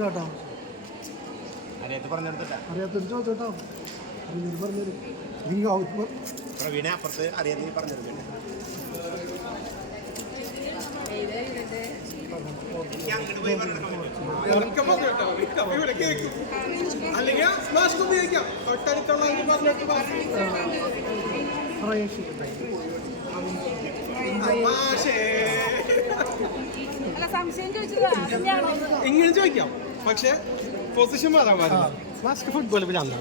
കേട്ടോ അറിയാത്ത ചോദിച്ചോട്ടോ പറഞ്ഞത് പ്രവീണ അപ്പുറത്ത് അറിയാതെ പറഞ്ഞിരുന്നു. അല്ലെങ്കിൽ മാസ്ക് ഉപയോഗിക്കാം. തൊട്ടടുത്തുള്ള ഇങ്ങനെ ചോദിക്കാം. പക്ഷെ പൊസിഷൻ മാറാൻ പാടില്ല. മാസ്ക് ഫുട്ബോൾ പിന്നല്ല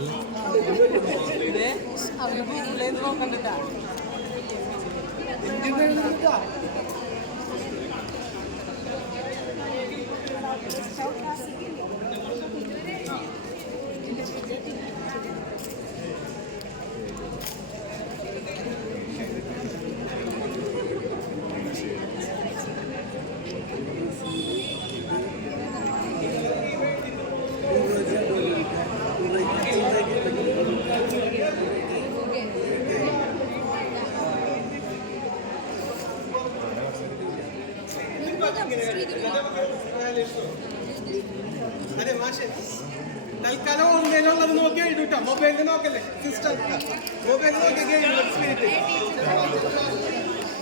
അതെ മാഷെ തൽക്കാലം ഓൺലൈനുള്ളത് നോക്കി എഴുതൂട്ടോ. മൊബൈലിൽ നോക്കല്ലേ സിസ്റ്റം. മൊബൈലിൽ നോക്കി